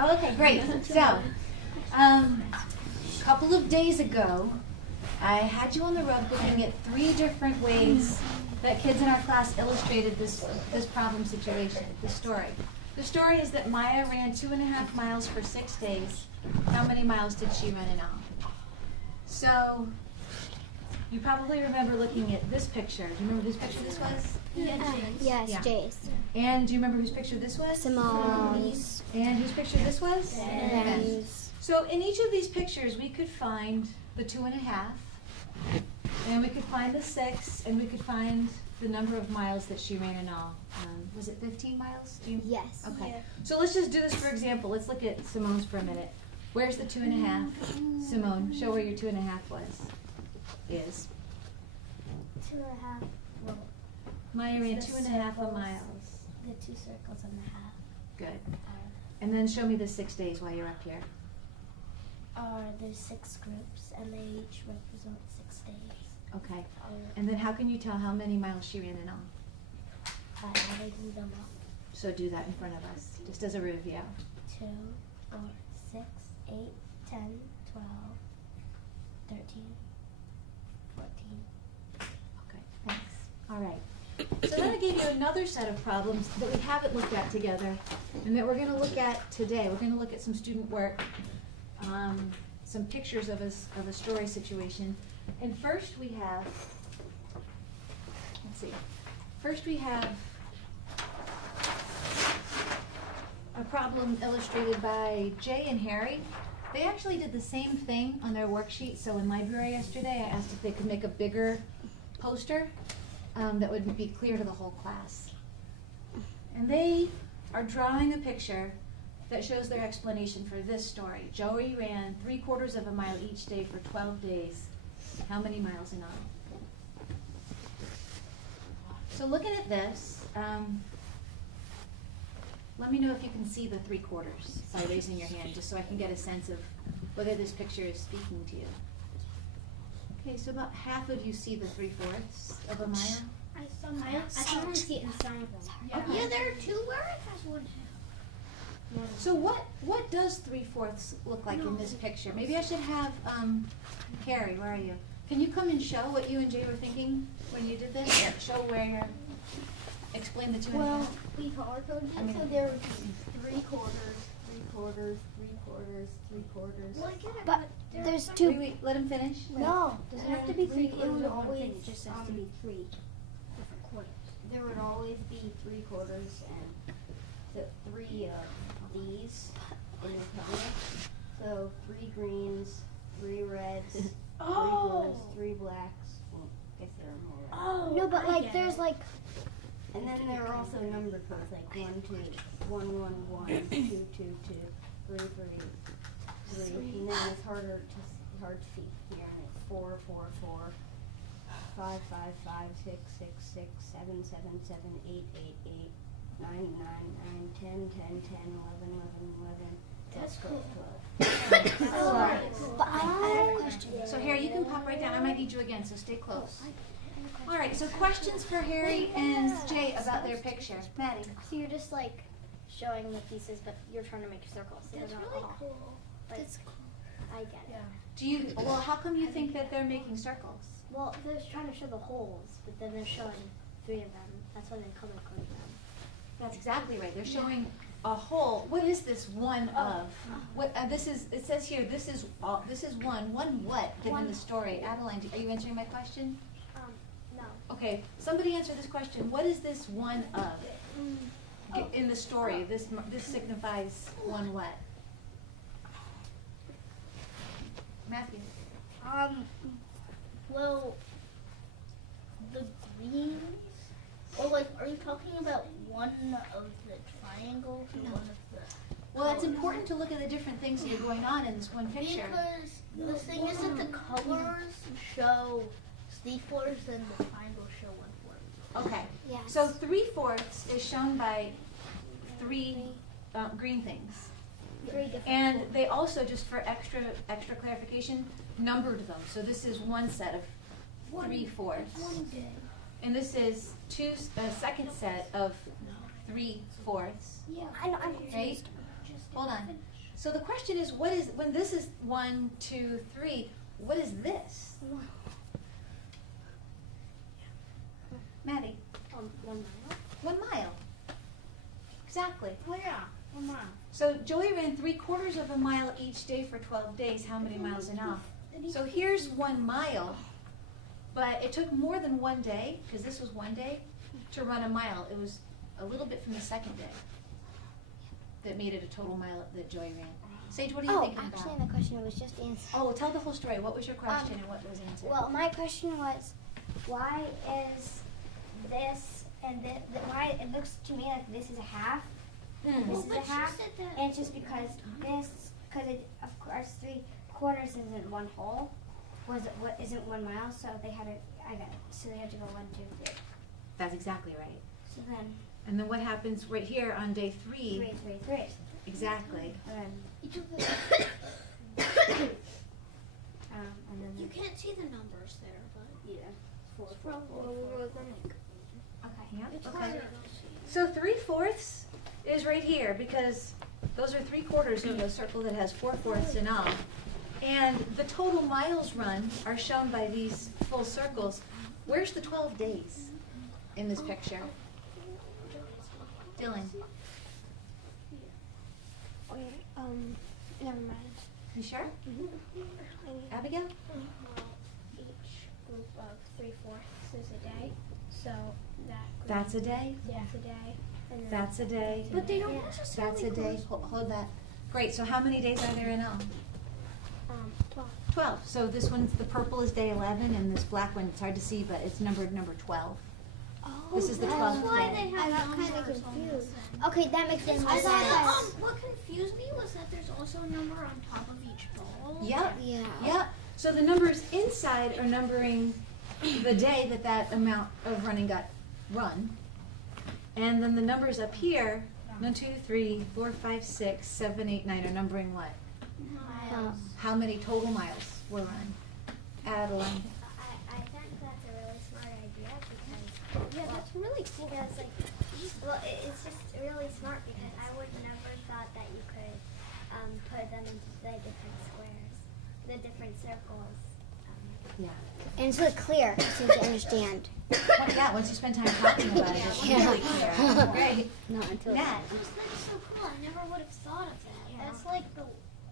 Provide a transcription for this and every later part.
Okay, great. So, a couple of days ago, I had you on the road looking at 3 different ways that kids in our class illustrated this problem situation, this story. The story is that Maya ran 2.5 miles for 6 days. How many miles did she run in all? So, you probably remember looking at this picture. Do you remember whose picture this was? Yes, Yeah. Jay's. And do you remember whose picture this was? Simone's. And whose picture this was? Ben's. So in each of these pictures, we could find the 2.5, and we could find the 6, and we could find the number of miles that she ran in all. Was it 15 miles? Yes. Okay. Yeah. So let's just do this for example. Let's look at Simone's for a minute. Where's the 2.5? Simone, show where your 2.5 is. 2.5. Well, Maya ran The 2.5 circles. miles. the 2 circles and a half Good. And then show me the 6 days while you're up here. there's 6 groups, and they each represent 6 days. Okay. And then how can you tell how many miles she ran in all? By adding them up. So do that in front of us, just as a review. 2, 4, 6, 8, 10, 12, 13, 14. Okay, thanks. All right. So then I gave you another set of problems that we haven't looked at together and that we're going to look at today. We're going to look at some student work, some pictures of a story situation. And first we have, a problem illustrated by Jay and Harry. They actually did the same thing on their worksheet. So in library yesterday, I asked if they could make a bigger poster that would be clear to the whole class. And they are drawing a picture that shows their explanation for this story. Joey ran 3/4 of a mile each day for 12 days. How many miles in all? So looking at this, let me know if you can see the 3/4 by raising your hand, just so I can get a sense of whether this picture is speaking to you. Okay, so about half of you see the 3/4 of a mile. I can see it in some of them. Yeah, there are 2 where it has 1 So what does 3/4 look like in this picture? Maybe I should have Carrie, where are you? Can you come and show what you and Jay were thinking when you did this? Show where you're, explain the 2.5. Well, we color coded I mean- it, so there would be 3/4, 3/4, 3/4, 3/4. Well, I get it, But there there's are some- 2. Wait, let him finish. No, Doesn't have to be 3 It quarters would of one thing, always it just has to be 3 different quarters. There would always be 3/4 and the 3 of these in the color. So 3 greens, 3 reds, 3 blues, 3 blacks. Well, I guess there are more. Oh, No, but I like get there's it. like And then there are also number codes like 1, 2, 1, 1, 1, 2, 2, 2, 3, 3, 3. And then it's hard to see here. And it's 4, 4, 4, 5, 5, 5, 6, 6, 6, 7, 7, 7, 8, 8, 8, 9, 9, 9, 10, 10, 10, 11, 11, 11. That's 12, cool. 12. but I have a question. So Harry, you can pop right down. I might need you again, so stay close. All right, so questions for Harry and Jay about their picture. Maddie. So you're just like showing the pieces, but you're trying to make circles. So That's they're not really all. cool. Like, I get it. Yeah. Well, how come you think that they're making circles? Well, they're trying to show the holes, but then they're showing 3 of them. That's why they color coded them. That's exactly right. They're showing a whole. What is this one of? What this is? It says here. This is one. One what? Given the story. Adeline, are you answering my question? No. Okay. Somebody answer this question. What is this one of? In the story, this signifies one what? Matthew. Well, the greens, or like, are you talking about one of the triangles or one of the? Well, it's important to look at the different things that are going on in this one picture. Because the thing is that the colors show 3/4 and the triangles show 1/4. Okay. Yes. So 3/4 is shown by 3 green things. 3 different. And they also, just for extra clarification, numbered them. So this is one set of 3/4, and this is second set of 3/4. Yeah, I'm Right? Hold on. So the question is, when this is 1, 2, 3, what is this? Maddie? 1 mile. 1 mile. Exactly. Oh yeah, 1 mile. So Joey ran 3/4 of a mile each day for 12 days. How many miles in all? So here's 1 mile, but it took more than 1 day, because this was 1 day, to run a mile. It was a little bit from the second day that made it a total mile that Joey ran. Sage, what are you Oh, thinking actually, about? the question was just answered. Oh, tell the whole story. What was your question and what was answered? Well, my question was, why is this and why it looks to me like this is a half, Hmm. this is a half, said that. and it's just because it, of course, 3/4 isn't 1 whole, what isn't 1 mile, so they had so they had to go 1, 2, 3. That's exactly right. So then, And then what happens right here on day 3? 3, 3, 3. Exactly. And then, Each of the, and then you can't see the numbers there, but yeah, 4, it's 4, probably 4. Okay. Yep. it's Okay. harder to see. So 3/4 is right here because those are 3/4 of a circle that has 4/4 in all. And the total miles run are shown by these full circles. Where's the 12 days in this picture? Dylan, Never mind. you sure? Abigail? Each group of 3/4 is a day, so that group That's a day. that's a day. And then That's a day. But they don't Yeah. necessarily That's a day. Hold that. Great. So how many days are there in all? 12. 12. So this one's, the purple is day 11, and this black one, it's hard to see, but it's numbered number 12. This is the 12th why day. they have I got kind of numbers on confused. this. Okay, that makes sense. I thought what confused me was that there's also a number on top of each ball. Yep. Yeah. Yep. So the numbers inside are numbering the day that amount of running got run. And then the numbers up here, 1, 2, 3, 4, 5, 6, 7, 8, 9 are numbering what? Miles. How many total miles were run? Adeline. I think that's a really smart idea because that's really cool. Because it's just really smart because I would never thought that you could put them into the different squares, the different circles. Yeah. And it's really clear, so you can understand. Well, yeah, once you spend time talking about it, it's Yeah. really clear. Great. Not until Nat. That's so cool. I never would have thought of that. Yeah. That's like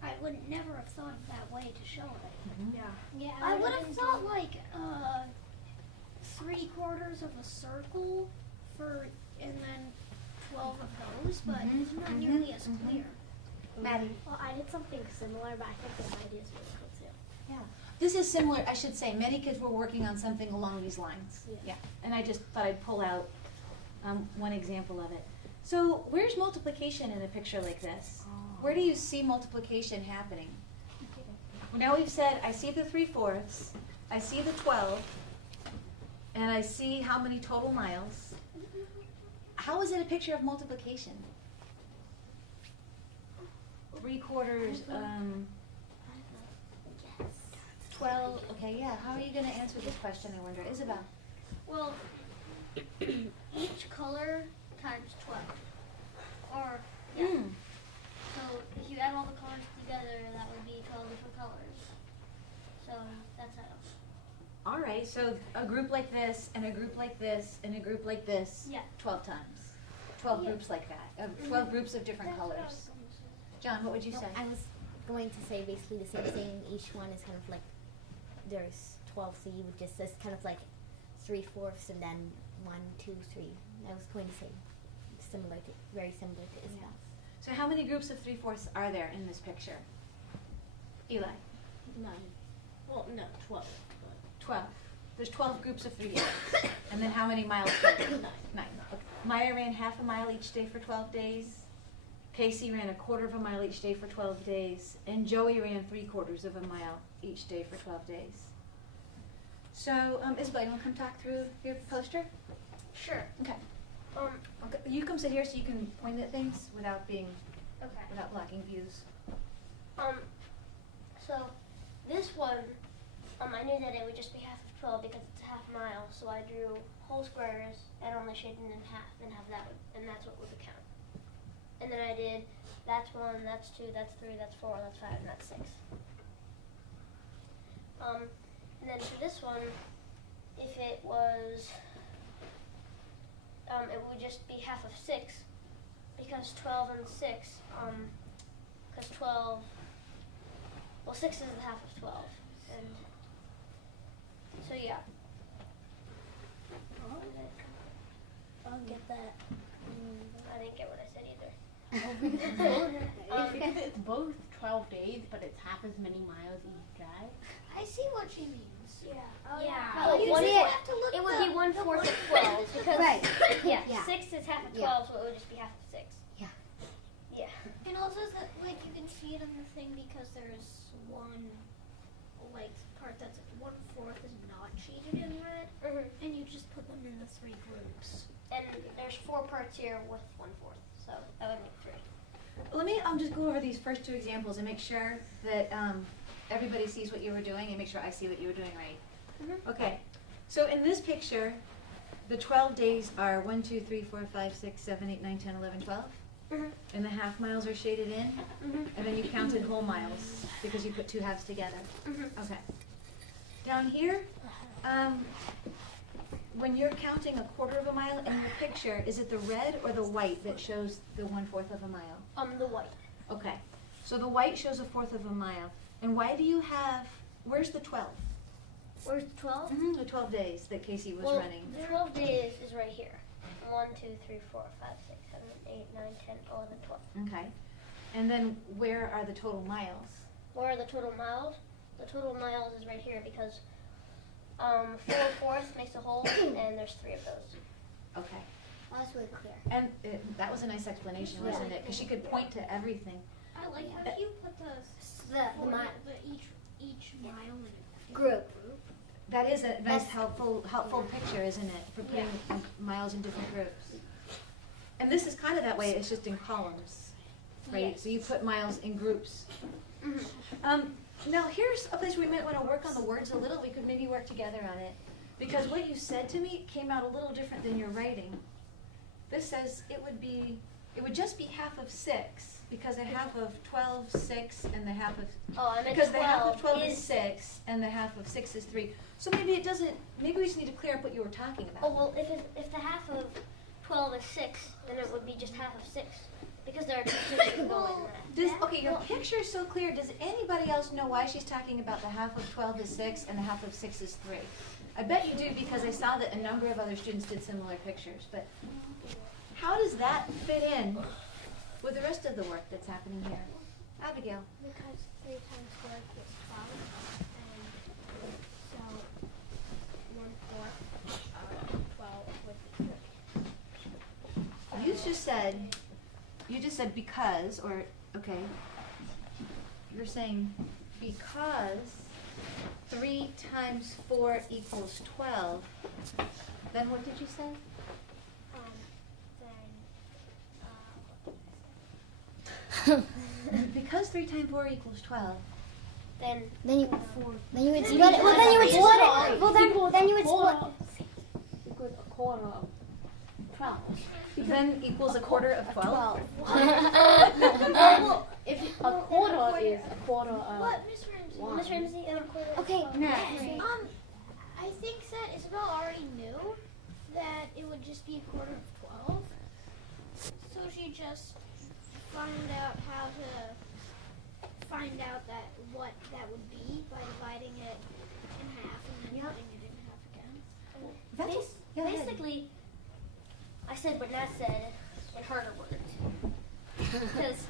I would never have thought of that way to show it. Yeah. I would have thought like 3/4 of a circle and then 12 of those, but it's not nearly as clear. Maddie. Well, I did something similar, but I think this idea is really cool too. Yeah. This is similar, I should say, many kids were working on something along these lines. Yeah. And I just thought I'd pull out one example of it. So where's multiplication in a picture like this? Where do you see multiplication happening? Well, now we've said, I see the 3/4, I see the 12, and I see how many total miles. How is it a picture of multiplication? 3/4, 12, okay, yeah. How are you going to answer this question, I wonder? Isabel? Well, each color times 12. Or, yeah. Hmm. So if you add all the colors together, that would be 12 different colors. So that's how. All right, so a group like this, and a group like this, and a group like this, Yeah. 12 times. 12 groups like that, 12 groups of different That's what I was colors. gonna say. John, what would you say? I was going to say basically the same thing. Each one is kind of like there's 12, so you would just it's kind of like 3/4 and then 1, 2, 3. I was going to say very similar to Isabel. So how many groups of 3/4 are there in this picture? Eli? 9. Well, no, 12. 12. There's 12 groups of 3/4. And then how many miles total? 9. Okay. Maya ran half a mile each day for 12 days. Casey ran 1/4 of a mile each day for 12 days. And Joey ran 3/4 of a mile each day for 12 days. So, Isabel, you want to come talk through your poster? Sure. Okay. Okay. You come sit here so you can point at things without Okay. without blocking views. So this one, I knew that it would just be half of 12 because it's a half mile. So I drew whole squares and only shaded in half, and that's what would count. And then I did That's 1, that's 2, that's 3, that's 4, that's 5, and that's 6. And then for this one, if it was, it would just be half of 6, because 12 and 6, because 12, well, 6 is the half of 12, and so yeah. I'll get that. I didn't get what I said either. Because it's both 12 days, but it's half as many miles each drive. I see what she means. Yeah. Oh, Yeah. Well, You you see have it- to look It would be 1/4 of 12 because Right. yeah, Yeah. 6 is half of 12, Yeah. so it would just be half of 6. Yeah. Yeah. And also, like, you can see it on the thing because there's one, like, part that's 1/4 is not shaded in red, and you just put them in the 3 groups. And there's 4 parts here with 1/4, so that would make 3. Let me just go over these first 2 examples and make sure that everybody sees what you were doing and make sure I see what you were doing right. Okay, so in this picture, the 12 days are 1, 2, 3, 4, 5, 6, 7, 8, 9, 10, 11, 12. And the half miles are shaded in, and then you counted whole miles because you put 2 halves together. Okay. Down here, when you're counting 1/4 of a mile in the picture, is it the red or the white that shows the 1/4 of a mile? The white. Okay, so the white shows 1/4 of a mile. And why do you have, where's the 12? Where's the 12? The 12 days that Casey was Well, running. the 12 days is right here. 1, 2, 3, 4, 5, 6, 7, 8, 9, 10, 11, 12. Okay. And then where are the total miles? Where are the total miles? The total miles is right here because 4/4 makes a whole, and there's 3 of those. Okay. Well, that's really clear. And that was a nice explanation, wasn't it? Because she could point to everything. I like how you put the each mile in a Group. That is a nice, That's- helpful picture, isn't it? For putting miles in different groups. And this is kind of that way, it's just in columns, right? Yes. So you put miles in groups. Now here's a place we might want to work on the words a little. We could maybe work together on it. Because what you said to me came out a little different than your writing. This says it would just be half of 6, because a half of 12, 6, and the half of, Oh, I meant because the half of 12 is is 6, and the half of 6 is 3. So maybe it doesn't, maybe we just need to clear up what you were talking about. Oh, well, if the half of 12 is 6, then it would be just half of 6. Because there are 2 6s going in that. Okay, your picture's so clear. Does anybody else know why she's talking about the half of 12 is 6 and the half of 6 is 3? I bet you do, because I saw that a number of other students did similar pictures. But how does that fit in with the rest of the work that's happening here? Abigail. Because 3 times 4 is 12, and so 1/4 of 12 would be 3. You just said because, or, okay. You're saying because 3 times 4 equals 12. Then what did you say? Because 3 times 4 equals 12. Then Then you would split it. Well, Well, then you would split it. Well, then you would split. Equals 1/4 of 12. Then equals 1/4 of 12. Well, if a quarter is 1/4 of What, Miss Ramsey? 1. Miss Ramsey, Okay. I think that Isabel already knew that it would just be 1/4 of 12. So she just found out how to find out that what that would be by dividing it in half and then putting it in half again. Go ahead. basically, I said what Nat said in harder words. Because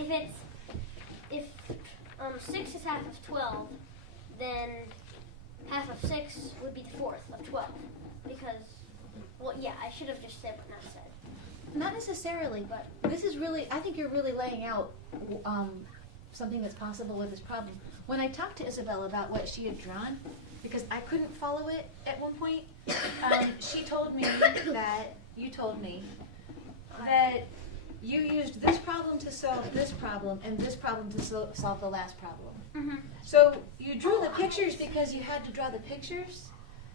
if 6 is half of 12, then half of 6 would be the 4th of 12. Because, well, yeah, I should have just said what Nat said. Not necessarily, but this is really, I think you're really laying out something that's possible with this problem. When I talked to Isabel about what she had drawn, because I couldn't follow it at one point, she told me that, you told me, that you used this problem to solve this problem and this problem to solve the last problem. So you drew the pictures because you had to draw the pictures,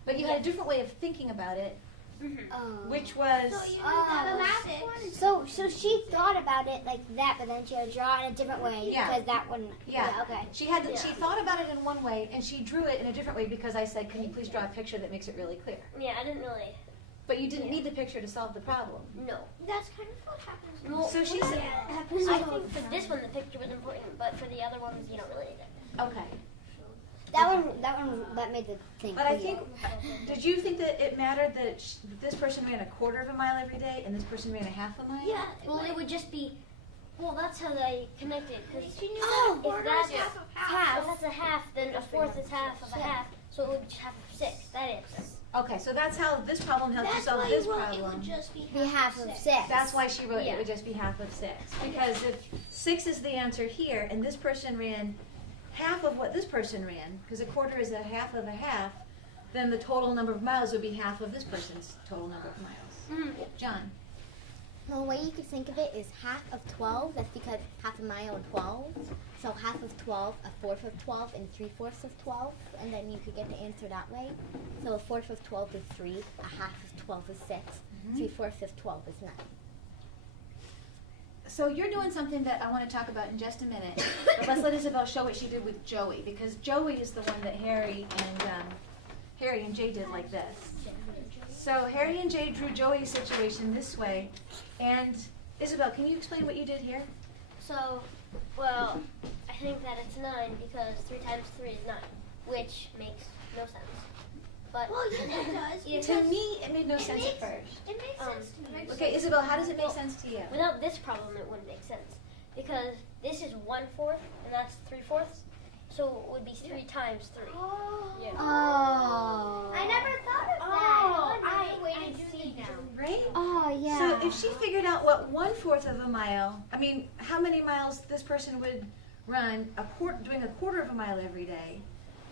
but you had a different way of thinking about it. which was, So she thought about it like that, but then she would draw it in a different way Yeah. because that one. yeah. Okay. She thought about it in one way, and she drew it in a different way because I said, can you please draw a picture that makes it really clear? Yeah, I didn't really. But you didn't need the picture to solve the problem. No. That's kind of what happens. Well, So she said, I think for this one the picture was important, but for the other ones you don't really need it. okay. That made the thing. But I clear. think, did you think that it mattered that this person ran a quarter of a mile every day and this person ran a half a mile? Yeah. Well, it would just be. Well, that's how they connected. Because She knew if that that's half of half. if that's a half, then a fourth is half of a half, so it would be half of 6. That answers. Okay, so that's how this problem helped you That's solve why this you wrote it problem. would just be Be half of 6. That's why she wrote Yeah. it would just be half of 6. Because if 6 is the answer here, and this person ran half of what this person ran, because a quarter is a half of a half, then the total number of miles would be half of this person's total number of miles. John? Well, the way you could think of it is half of 12. That's because half a mile is 12. So half of 12, a fourth of 12, and 3/4 of 12. And then you could get the answer that way. So a fourth of 12 is 3. A half of 12 is 6. 3/4 of 12 is 9. So you're doing something that I want to talk about in just a minute. But let's let Isabel show what she did with Joey, because Joey is the one that Harry and Jay did like this. So Harry and Jay drew Joey's situation this way. And Isabel, can you explain what you did here? So, well, I think that it's 9 because 3 times 3 is 9, which makes no sense. But Well, yeah, it does. To me, it made no sense at first. It makes sense to me. Okay, Isabel, how does it make sense to you? without this problem, it wouldn't make sense because this is 1/4 and that's 3/4, so it would be 3 times 3. Yeah. Oh. I never thought of I see now. Right? Oh yeah. So if she figured out what 1/4 of a mile, I mean, how many miles this person would run doing a quarter of a mile every day,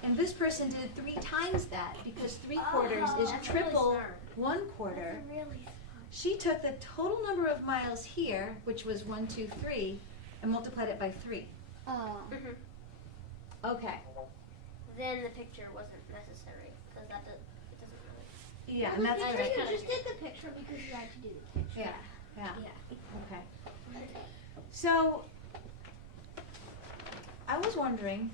and this person did 3 times that because 3/4 is triple 1/4. She took the total number of miles here, which was 1, 2, 3, and multiplied it by 3. Oh. Okay. Then the picture wasn't necessary because it doesn't really. Yeah, and that's You correct. just did the picture because you had to do the picture. Yeah. Okay. So, I was wondering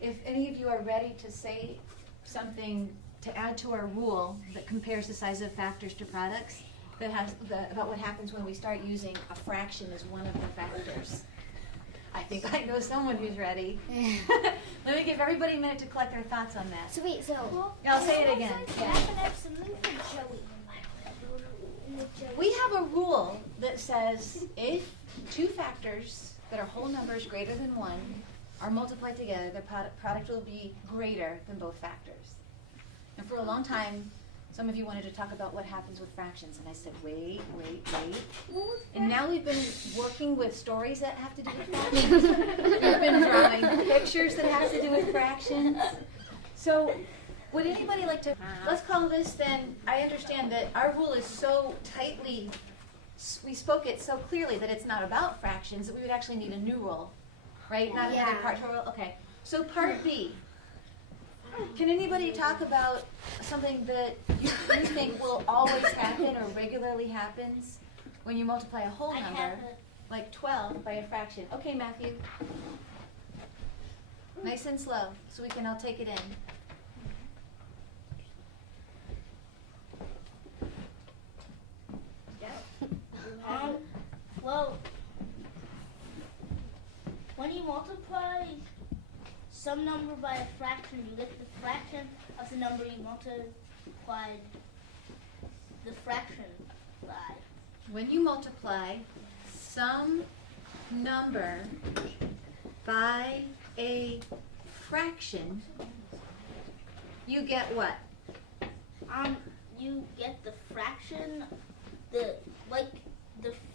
if any of you are ready to say something to add to our rule that compares the size of factors to products, that has about what happens when we start using a fraction as one of the factors. I think I know someone who's ready. Let me give everybody a minute to collect their thoughts on that. So wait. So. I'll say it again. I have something for Joey. We have a rule that says if 2 factors that are whole numbers greater than 1 are multiplied together, the product will be greater than both factors. And for a long time, some of you wanted to talk about what happens with fractions, and I said, wait. And now we've been working with stories that have to do with fractions. We've been drawing pictures that have to do with fractions. So, would anybody like to, let's call this then, I understand that our rule is so tightly, we spoke it so clearly that it's not about fractions, that we would actually need a new rule, right? Not another part to our rule, okay. So part B, can anybody talk about something that you think will always happen or regularly happens when you multiply a whole number, like 12, by a fraction? Okay, Matthew. Nice and slow, so we can all take it in. Well, when you multiply some number by a fraction, you get the fraction of the number you multiplied the fraction by. When you multiply some number by a fraction, you get what? You get the fraction, the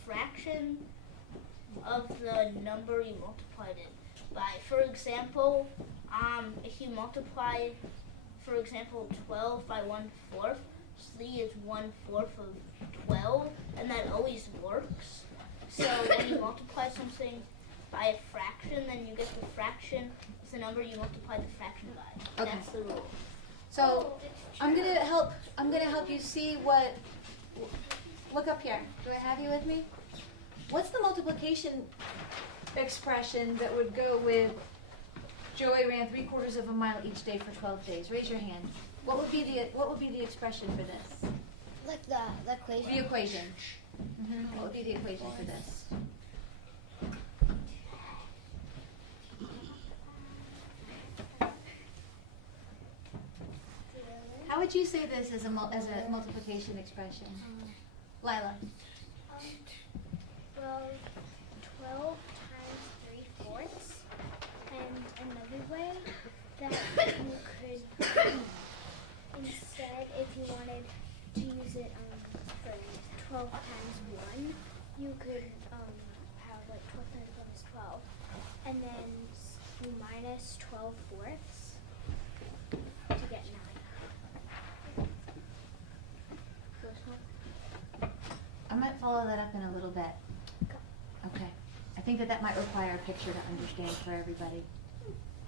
fraction of the number you multiplied it by. For example, if you multiply, for example, 12 by 1/4, 3 is 1/4 of 12, and that always works. So when you multiply something by a fraction, then you get the fraction of the number you multiply the fraction by. Okay. That's the rule. So I'm gonna help you see what. Look up here. Do I have you with me? What's the multiplication expression that would go with Joey ran 3/4 of a mile each day for 12 days? Raise your hand. What would be the expression for this? Like the equation. The equation. What would be the equation for this? How would you say this as a multiplication expression? Lila. Well, 12 times 3/4. And another way that you could, instead, if you wanted to use it for 12 times 1, you could have like 12 times 1 is 12. And then you minus 12/4 to get 9. I might follow that up in a little bit. Okay. I think that might require a picture to understand for everybody.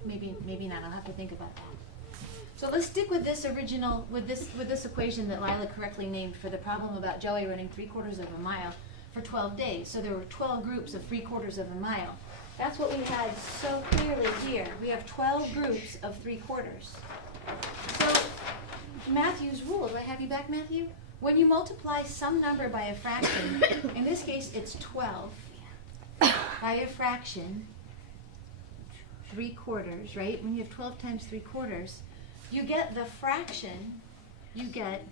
Maybe not. I'll have to think about that. So let's stick with this equation that Lila correctly named for the problem about Joey running 3/4 of a mile for 12 days. So there were 12 groups of 3/4 of a mile. That's what we had so clearly here. We have 12 groups of 3/4. So Matthew's rule. Do I have you back, Matthew? When you multiply some number by a fraction, in this case it's 12, by a fraction, 3/4, right? When you have 12 times 3/4, you get the fraction, you get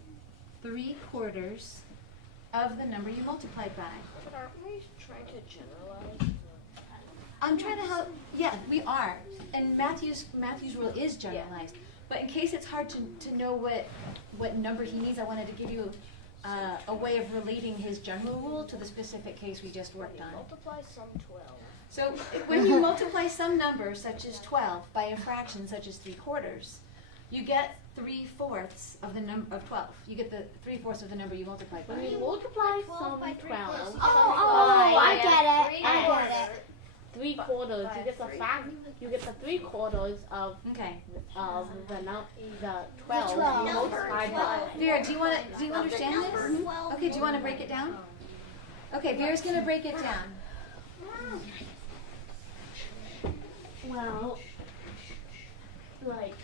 3/4 of the number you multiplied by. But aren't we trying to generalize? I'm trying to help, yeah, we are. And Matthew's rule is generalized. But in case it's hard to know what number he needs, I wanted to give you a way of relating his general rule to the specific case we just worked on. Multiply some 12. So when you multiply some number, such as 12, by a fraction, such as 3/4, you get 3/4 of the number of 12. You get the 3/4 of the number you multiplied by. When you multiply some 12 I get it. I get it. 3/4, you get the fact. You get the 3/4 of Okay. the 12 you multiplied by. Vera, do you understand this? Okay, do you want to break it down? Okay, Vera's going to break it down. Well, like,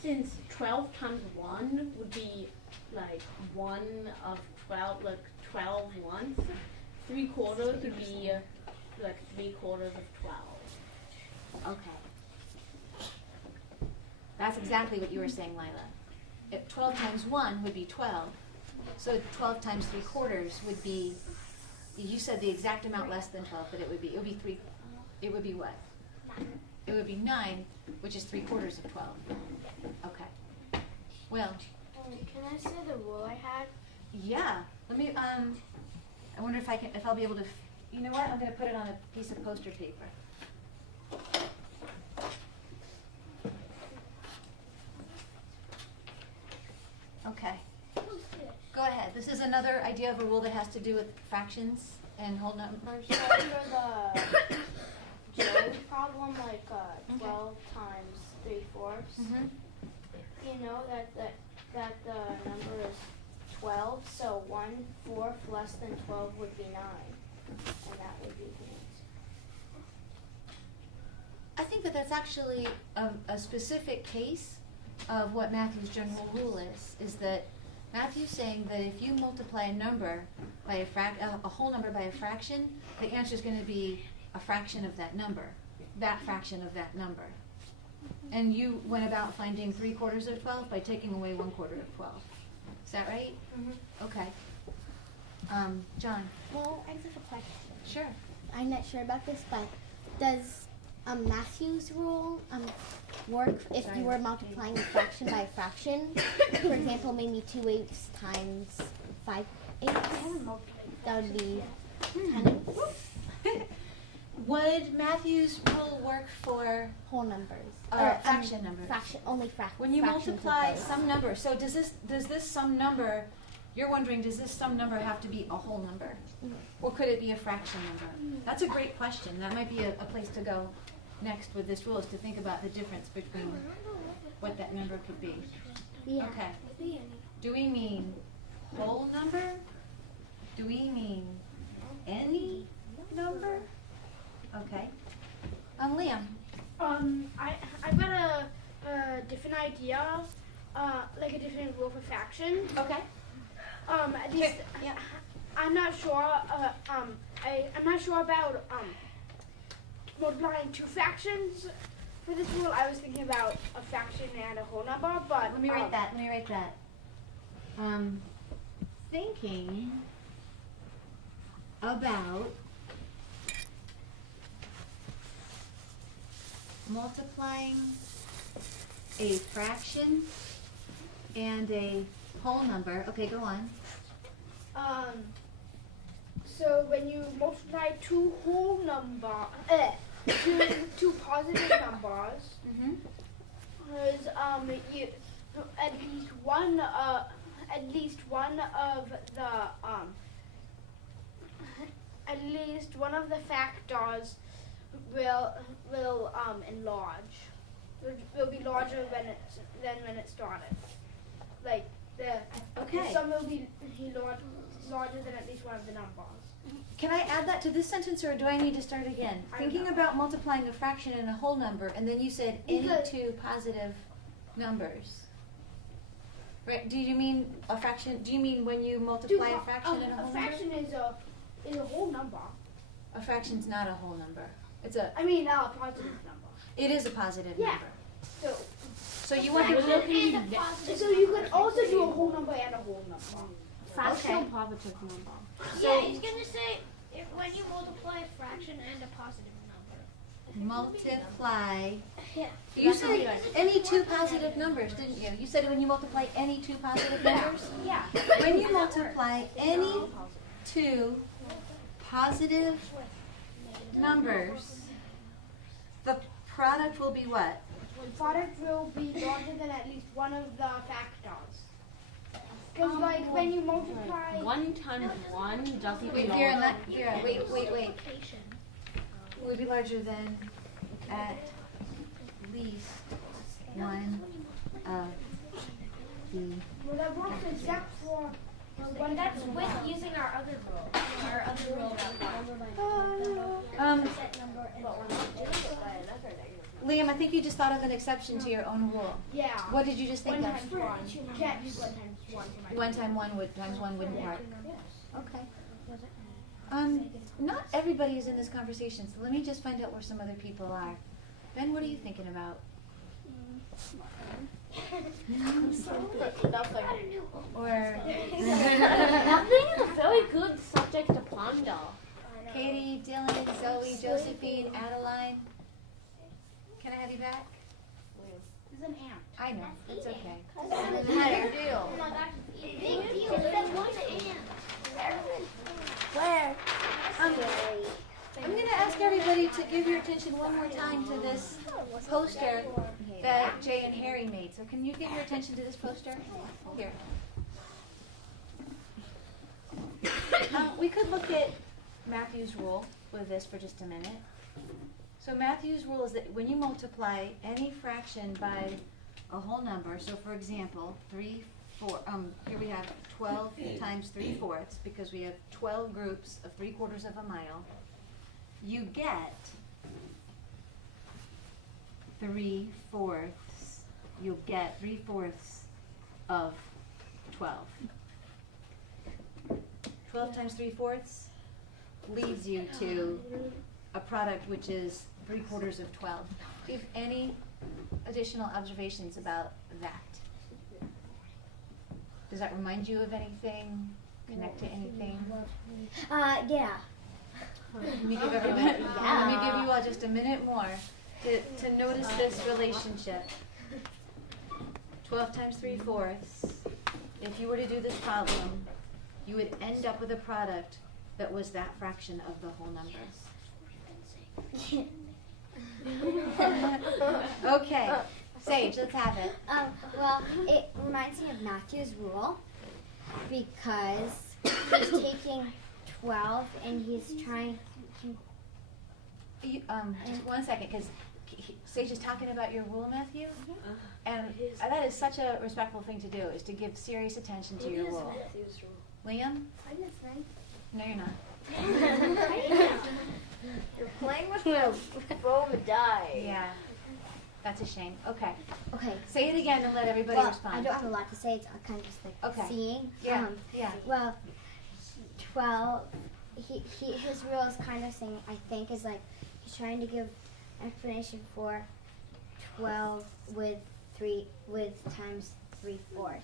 since 12 times 1 would be like 1 of 12, like 12 ones, 3/4 would be like 3/4 of 12. Okay. That's exactly what you were saying, Lila. If 12 times 1 would be 12. So 12 times 3/4 would be, you said the exact amount less than 12, but it would be what? It would be 9, which is 3/4 of 12. Okay. Well, Can I say the rule I had? yeah. Let me, I wonder if I'll be able to, you know what? I'm going to put it on a piece of poster paper. Okay. Go ahead. This is another idea of a rule that has to do with fractions and whole numbers. So for the Joey problem, like 12 times 3/4, Mm-hmm. you know that the number is 12, so 1/4 less than 12 would be 9, and that would be the answer. I think that that's actually a specific case of what Matthew's general rule is that Matthew's saying that if you multiply a number by a whole number by a fraction, the answer is going to be a fraction of that number, that fraction of that number. And you went about finding 3/4 of 12 by taking away 1/4 of 12. Is that right? Mm-hmm. Okay. John? Well, I just have a question. Sure. I'm not sure about this, but does Matthew's rule work if you were multiplying a fraction by a fraction? For example, maybe 2/8 times 5/8. That would be 10/8. Would Matthew's rule work for Whole numbers. fraction numbers? Only fractions. When you multiply some number, so does this some number, you're wondering, does this some number have to be a whole number? Or could it be a fraction number? That's a great question. That might be a place to go next with this rule is to think about the difference between what that number could be. Yeah. Okay. Do we mean whole number? Do we mean any number? Okay. Liam. I've got a different idea, like a different rule for fraction. Okay. At least, Yeah. I'm not sure. I'm not sure about multiplying two fractions for this rule. I was thinking about a fraction and a whole number, but Let me write that. Thinking about multiplying a fraction and a whole number. Okay, go on. So when you multiply two whole two positive numbers, Mm-hmm. you at least one of the factors will enlarge. Will be larger than when it started. Like the sum will be larger than at least one of the numbers. Can I add that to this sentence, or do I need to start again? I don't Thinking know. about multiplying a fraction and a whole number, and then you said any Because- two positive numbers. Right? Do you mean a fraction? Do you mean when you multiply a fraction and a whole a fraction number? is a whole number. A fraction's not a whole number. It's a. I mean, a positive number. It is a positive Yeah. number. So So you want to. so you could also do a whole number and a whole number. Okay. positive number. So He's gonna say when you multiply a fraction and a positive number. Multiply. Yeah. You said any two positive numbers, didn't you? You said when you multiply any two positive numbers? Yeah. When you multiply any two positive numbers, the product will be what? The product will be larger than at least one of the factors. Because like when you multiply 1 times 1 doesn't Wait, belong. wait. Will be larger than at least one of the. well, that works except for When that's with using our other rule. Our other rule Liam, I think you just thought of an exception to your own rule. yeah. What did you just think One of? times one. You can't use 1 times 1 for my One times one wouldn't work. Okay. Not everybody is in this conversation, so let me just find out where some other people are. Ben, what are you thinking about? Nothing. Or Nothing is a very good subject to ponder. Katie, Dylan, Zoe, Josephine, Adeline. Can I have you back? It's an ant. I know, it's okay. Big deal. Big deal. That's one ant. Where? I'm going to ask everybody to give your attention one more time to this poster that Jay and Harry made. So can you give your attention to this poster? Here. We could look at Matthew's rule with this for just a minute. So Matthew's rule is that when you multiply any fraction by a whole number, so for example, here we have 12 times 3/4, because we have 12 groups of 3/4 of a mile, you get 3/4. You'll get 3/4 of 12. 12 times 3/4 leads you to a product which is 3/4 of 12. Do you have any additional observations about that? Does that remind you of anything? Connect to anything? Yeah. Let me give everybody. Let me give you all just a minute more to notice this relationship. 12 times 3/4. If you were to do this problem, you would end up with a product that was that fraction of the whole number. Okay, Sage, let's have it. Well, it reminds me of Matthew's rule because he's taking 12 and he's trying. just 1 second, because Sage is talking about your rule, Matthew, and that is such a respectful thing to do, is to give serious attention to your rule. Liam? I just think. No, you're not. You're playing with the roll of the die. Yeah, that's a shame. Okay, Okay. say it again and let everybody Well, respond. I don't have a lot to say. It's kind of just like Okay. seeing. Yeah, yeah. Well, 12. His rule is kind of saying. I think is like he's trying to give explanation for 12 with times 3/4.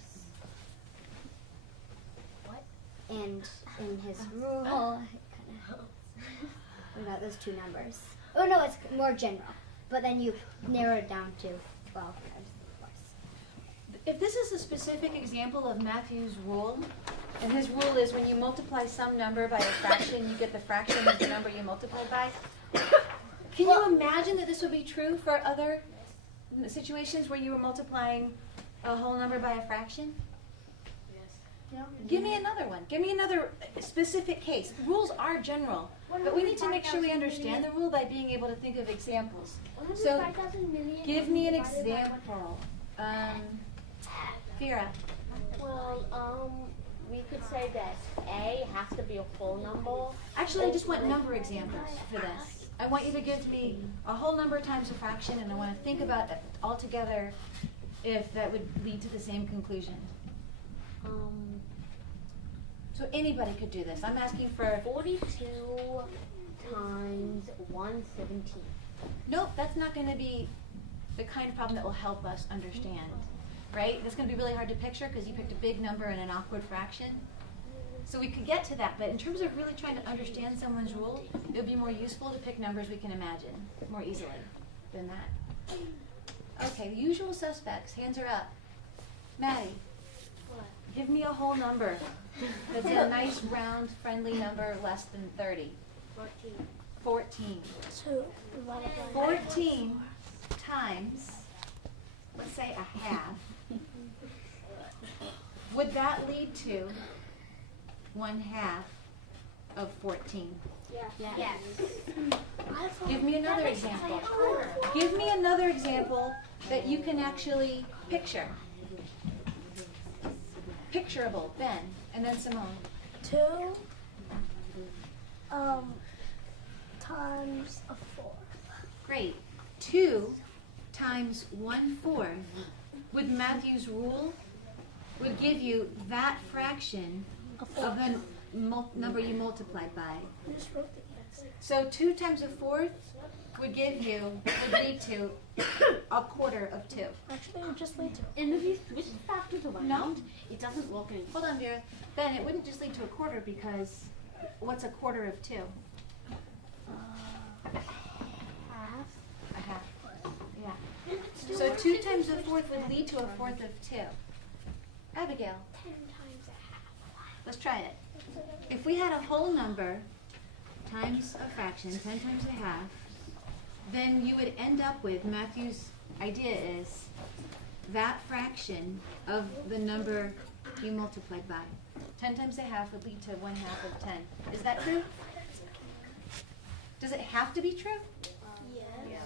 What? And in his rule, about those two numbers. Oh no, it's more general. But then you narrow it down to 12 times 3/4. If this is a specific example of Matthew's rule, and his rule is when you multiply some number by a fraction, you get the fraction of the number you multiplied by. Can you imagine that this would be true for other situations where you were multiplying a whole number by a fraction? Yes. Give me another one. Give me another specific case. Rules are general, but we need to make sure we understand the rule by being able to think of examples. So, give me an example. Vera. Well, we could say that A has to be a full number. Actually, I just want number examples for this. I want you to give me a whole number times a fraction, and I want to think about it all together if that would lead to the same conclusion. So anybody could do this. I'm asking for... 42 times 117. Nope, that's not going to be the kind of problem that will help us understand, right? That's going to be really hard to picture because you picked a big number and an awkward fraction. So we could get to that, but in terms of really trying to understand someone's rule, it would be more useful to pick numbers we can imagine more easily than that. Okay, the usual suspects, hands are up. Maddie, give me a whole number that's a nice, round, friendly number less than 30. 14. 14 times, let's say a half. Would that lead to 1/2 of 14? Yes. Give me another example. Give me another example that you can actually picture. Picturable, Ben, and then Simone. 2 times a 4. Great. 2 times 1/4 with Matthew's rule would give you that fraction of the number you multiplied by. I just wrote the answer. So 2 times a 4th would lead to 1/4 of 2. Actually, it would just lead to. And if you switch factors around, it doesn't look any. Hold on, Vera. Ben, it wouldn't just lead to 1/4 because what's 1/4 of 2? Half. A half. Yeah. So 2 times a 4th would lead to 1/4 of 2. Abigail, 10 times a half. let's try it. If we had a whole number times a fraction, 10 times a half, then you would end up with, Matthew's idea is, that fraction of the number you multiplied by. 10 times a half would lead to 1/2 of 10. Is that true? Does it have to be true? Yes.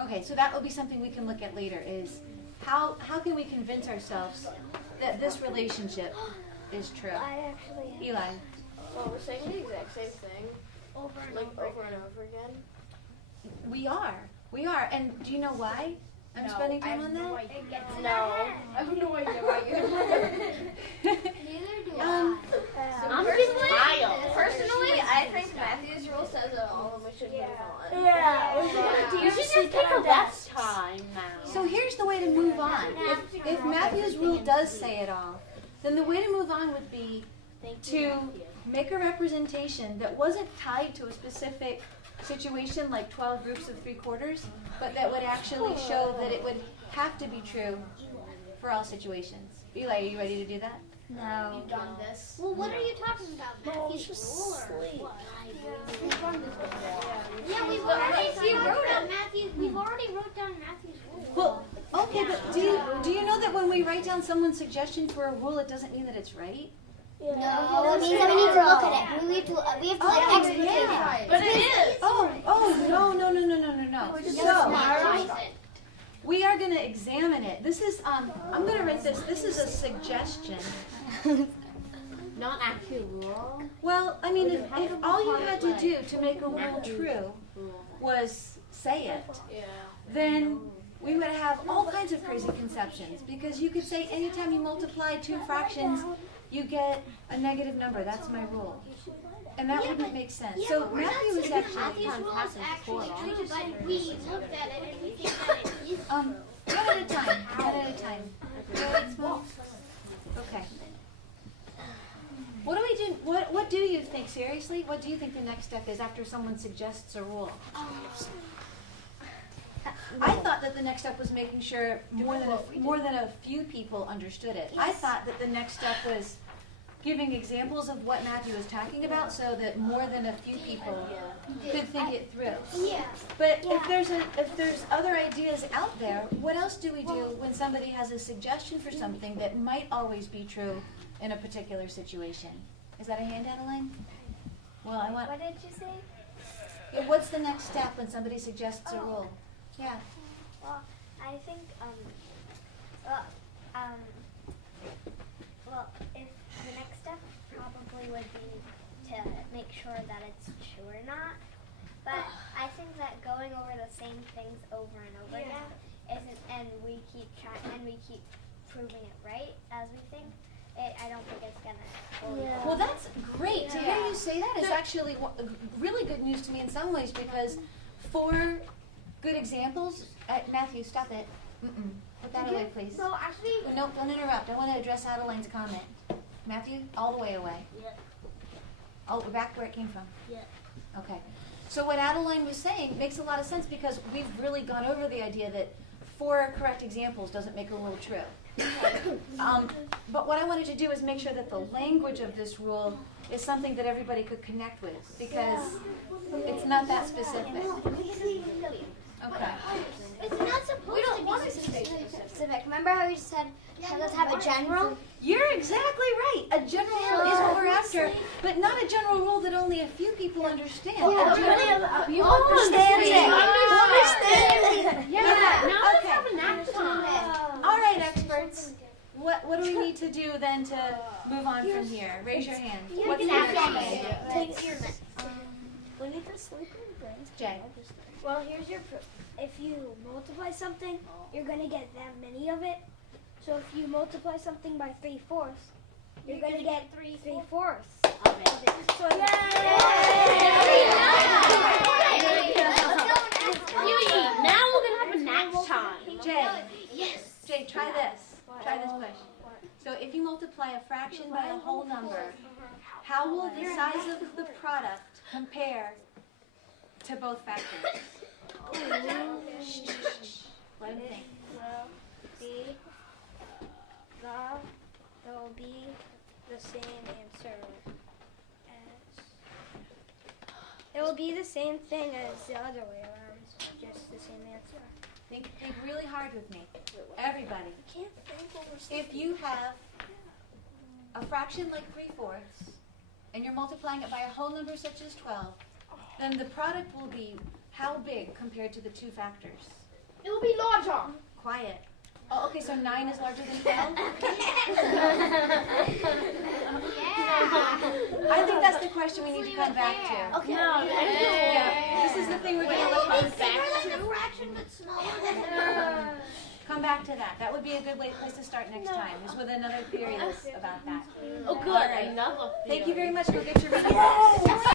Okay, so that will be something we can look at later, is how can we convince ourselves that this relationship is true? I actually Eli. Well, we're saying the exact same thing, Over and like over. over and over again. We are. And do you know why I'm spending time on that? No. I have no idea why you're Neither do I'm just wild. Personally, I think Matthew's rule says it all, and we should move on. You should just pick a rest time now. So here's the way to move on. If Matthew's rule does say it all, then the way to move on would be to make a representation that wasn't tied to a specific situation like 12 groups of 3/4, but that would actually show that it would have to be true for all situations. Eli, are you ready to do that? No. Well, what are you talking about? Matthew's rule or what? Yeah, we've already wrote down Matthew's rule. Well, okay, but do you know that when we write down someone's suggestion for a rule, it doesn't mean that it's right? No, it means that we need to look at it. We have to like explicate it. But it is. Oh, no. So, we are going to examine it. This is, I'm going to write this. This is a suggestion. Not actually rule. Well, I mean, if all you had to do to make a rule true was say it, then we would have all kinds of crazy conceptions. Because you could say anytime you multiply two fractions, you get a negative number. That's my rule. And that wouldn't make sense. So Matthew is actually... true, but we looked at it and we think that it is one at a time. One at a time. Okay. What do we do? What do you think? Seriously, what do you think the next step is after someone suggests a rule? I thought that the next step was making sure more than a few people understood it. I thought that the next step was giving examples of what Matthew was talking about, so that more than a few people could think it through. Yeah. But if there's other ideas out there, what else do we do when somebody has a suggestion for something that might always be true in a particular situation? Is that a hand, Adeline? Well, I want. What did you say? Yeah, what's the next step when somebody suggests a rule? Yeah. Well, I think, well, if the next step probably would be to make sure that it's true or not. But I think that going over the same things over and over again isn't, and we keep trying, and we keep proving it right as we think. I don't think it's gonna. Well, that's great to hear you say that. Is actually really good news to me in some ways, because 4 good examples. Matthew, stop it. Put that away, please. No, actually, No, don't interrupt. I want to address Adeline's comment. Matthew, all the way away. Yeah. Oh, back where it came from. Yeah. Okay. So what Adeline was saying makes a lot of sense, because we've really gone over the idea that 4 correct examples doesn't make a rule true. But what I wanted to do is make sure that the language of this rule is something that everybody could connect with, because it's not that specific. Okay. it's not supposed to be Specific. Remember how you said let's have a general? You're exactly right. A general rule is what we're after, but not a general rule that only a few people understand. You understand it. Now let's Okay. have a nap time. All right, experts. What do we need to do then to move on from here? Raise your hand. What's the next thing? Take your next. We need to sleep in the brains. Jay. Well, here's your proof. If you multiply something, you're going to get that many of it. So if you multiply something by 3/4, you're going to get 3/4 of it. So Now we're gonna have a nap time. Jay. Yes. Jay, try this. Try this question. So if you multiply a fraction by a whole number, how will the size of the product compare to both factors? Let him think. There will be the same answer as. It will be the same thing as the other way around, just the same answer. Think really hard with me. Everybody. Can't think what we're saying. If you have a fraction like 3/4, and you're multiplying it by a whole number such as 12, then the product will be how big compared to the two factors? It will be larger. Quiet. Oh, okay, so 9 is larger than 12? I think that's the question we need to come back to. Okay. Yeah, this is the thing we're going to look on. fraction but smaller. Come back to that. That would be a good place to start next time, is with another theory about that. Oh, good. All right. Another. Thank you very much. Go get your reading.